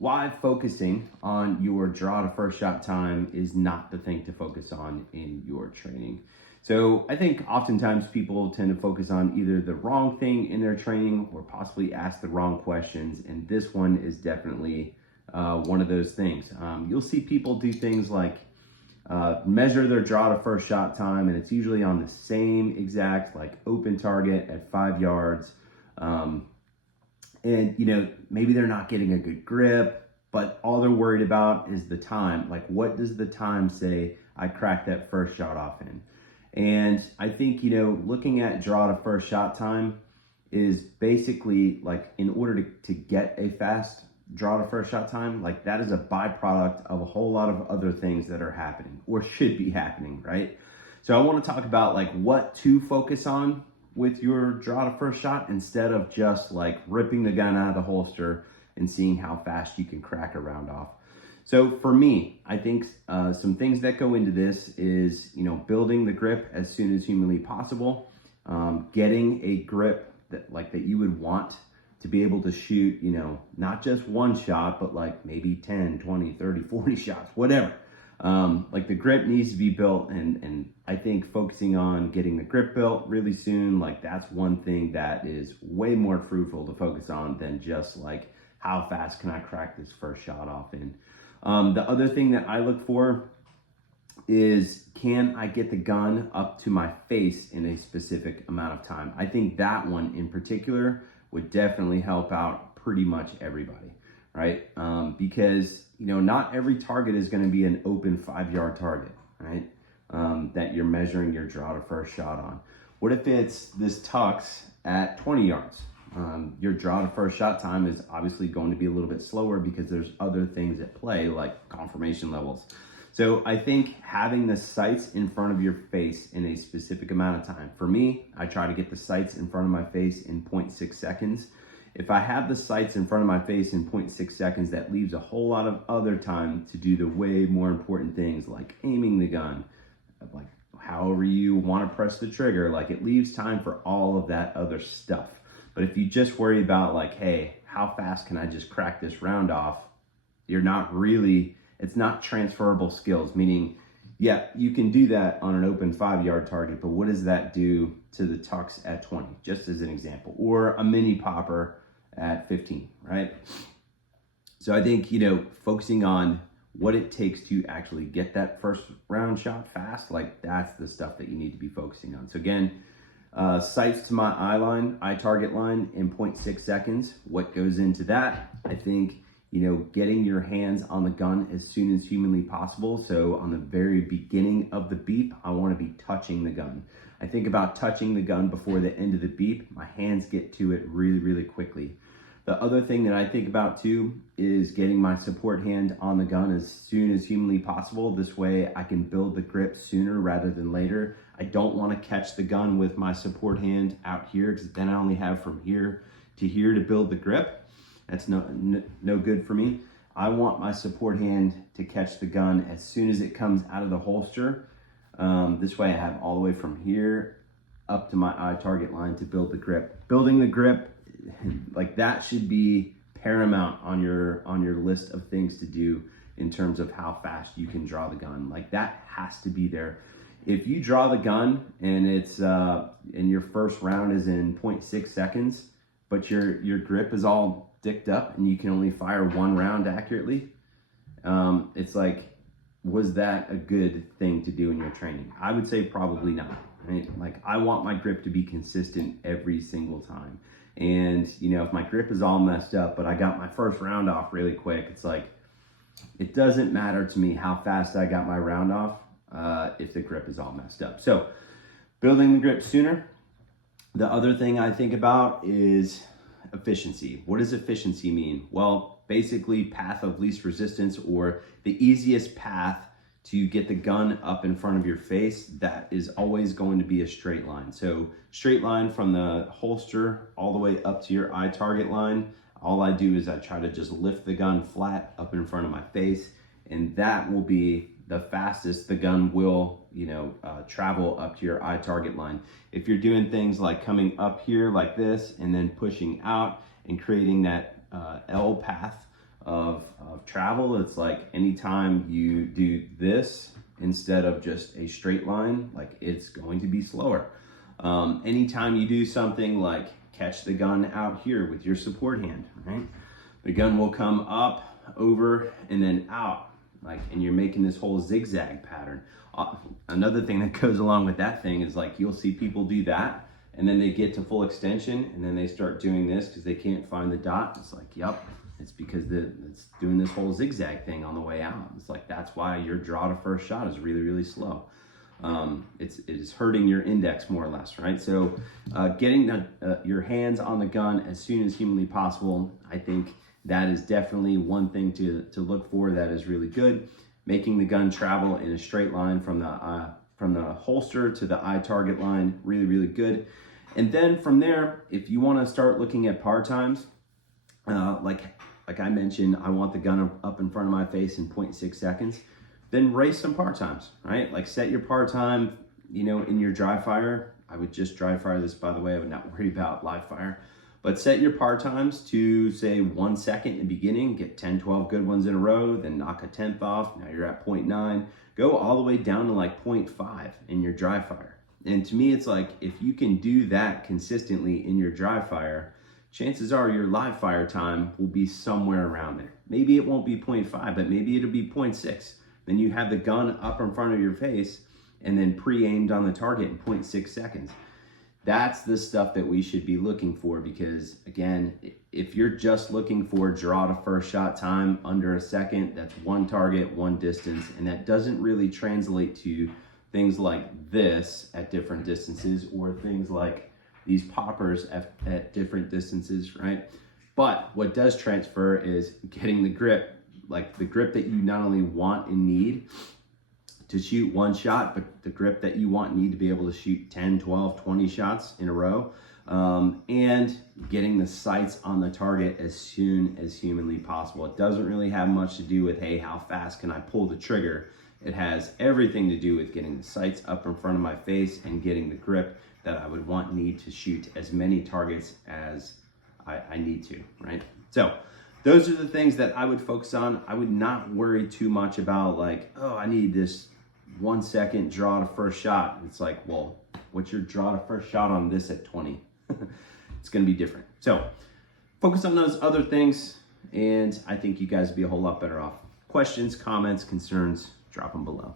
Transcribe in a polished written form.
why focusing on your draw to first shot time is not the thing to focus on in your training. So I think oftentimes people tend to focus on either the wrong thing in their training or possibly ask the wrong questions. And this one is definitely one of those things. You'll see people do things like measure their draw to first shot time, and it's usually on the same exact like open target at 5 yards. And maybe they're not getting a good grip, but all they're worried about is the time. Like, what does the time say I cracked that first shot off in? And I think, looking at draw to first shot time is basically like, in order to get a fast draw to first shot time, like that is a byproduct of a whole lot of other things that are happening or should be happening, right? So I want to talk about like what to focus on with your draw to first shot instead of just like ripping the gun out of the holster and seeing how fast you can crack a round off. So for me, I think some things that go into this is, building the grip as soon as humanly possible, getting a grip that you would want to be able to shoot, not just one shot, but like maybe 10, 20, 30, 40 shots, whatever. Like the grip needs to be built, and I think focusing on getting the grip built really soon, like that's one thing that is way more fruitful to focus on than just like how fast can I crack this first shot off in. The other thing that I look for is, can I get the gun up to my face in a specific amount of time? I think that one in particular would definitely help out pretty much everybody, right? Because, not every target is going to be an open 5-yard target, right? That you're measuring your draw to first shot on. What if it's this tux at 20 yards? Your draw to first shot time is obviously going to be a little bit slower because there's other things at play like confirmation levels. So I think having the sights in front of your face in a specific amount of time. For me, I try to get the sights in front of my face in 0.6 seconds. If I have the sights in front of my face in 0.6 seconds, that leaves a whole lot of other time to do the way more important things like aiming the gun, like however you want to press the trigger. Like, it leaves time for all of that other stuff. But if you just worry about like, hey, how fast can I just crack this round off? It's not transferable skills, meaning, yeah, you can do that on an open 5-yard target, but what does that do to the tux at 20, just as an example, or a mini popper at 15, right? So I think, focusing on what it takes to actually get that first round shot fast, like that's the stuff that you need to be focusing on. So again, sights to my eye target line in 0.6 seconds. What goes into that? I think, getting your hands on the gun as soon as humanly possible. So on the very beginning of the beep, I want to be touching the gun. I think about touching the gun before the end of the beep. My hands get to it really, really quickly. The other thing that I think about too is getting my support hand on the gun as soon as humanly possible. This way I can build the grip sooner rather than later. I don't want to catch the gun with my support hand out here, because then I only have from here to here to build the grip. That's no good for me. I want my support hand to catch the gun as soon as it comes out of the holster. This way I have all the way from here up to my eye target line to build the grip. Building the grip, like that should be paramount on your list of things to do in terms of how fast you can draw the gun. Like that has to be there. If you draw the gun and it's and your first round is in 0.6 seconds, but your grip is all dicked up and you can only fire one round accurately, it's like, was that a good thing to do in your training? I would say probably not, right? Like, I want my grip to be consistent every single time. And, if my grip is all messed up, but I got my first round off really quick, it's like, it doesn't matter to me how fast I got my round off if the grip is all messed up. So building the grip sooner. The other thing I think about is efficiency. What does efficiency mean? Well, basically path of least resistance, or the easiest path to get the gun up in front of your face. That is always going to be a straight line. So straight line from the holster all the way up to your eye target line. All I do is I try to just lift the gun flat up in front of my face, and that will be the fastest the gun will, travel up to your eye target line. If you're doing things like coming up here like this and then pushing out and creating that L path of travel. It's like anytime you do this instead of just a straight line, like it's going to be slower. Anytime you do something like catch the gun out here with your support hand, right? The gun will come up, over, and then out, like, and you're making this whole zigzag pattern. Another thing that goes along with that thing is like you'll see people do that, and then they get to full extension, and then they start doing this because they can't find the dot. It's like, yep, it's because it's doing this whole zigzag thing on the way out. It's like, that's why your draw to first shot is really, really slow. It is hurting your index more or less, right? So getting your hands on the gun as soon as humanly possible, I think that is definitely one thing to look for that is really good. Making the gun travel in a straight line from the holster to the eye target line, really, really good. And then from there, if you want to start looking at par times, like I mentioned, I want the gun up in front of my face in 0.6 seconds. Then race some par times, right? Like set your par time, in your dry fire. I would just dry fire this, by the way. I would not worry about live fire. But set your par times to say 1 second in the beginning, get 10, 12 good ones in a row, then knock a 10th off. Now you're at 0.9. Go all the way down to like 0.5 in your dry fire. And to me, it's like, if you can do that consistently in your dry fire, chances are your live fire time will be somewhere around there. Maybe it won't be 0.5, but maybe it'll be 0.6. Then you have the gun up in front of your face and then pre-aimed on the target in 0.6 seconds. That's the stuff that we should be looking for, because again, if you're just looking for draw to first shot time under a second, that's one target, one distance, and that doesn't really translate to things like this at different distances or things like these poppers at different distances, right? But what does transfer is getting the grip, like the grip that you not only want and need to shoot one shot, but the grip that you want and need to be able to shoot 10, 12, 20 shots in a row, and getting the sights on the target as soon as humanly possible. It doesn't really have much to do with, hey, how fast can I pull the trigger? It has everything to do with getting the sights up in front of my face and getting the grip that I would want and need to shoot as many targets as I need to, right? So those are the things that I would focus on. I would not worry too much about like, oh, I need this 1 second draw to first shot. It's like, well, what's your draw to first shot on this at 20? It's going to be different. So focus on those other things, and I think you guys would be a whole lot better off. Questions, comments, concerns, drop them below.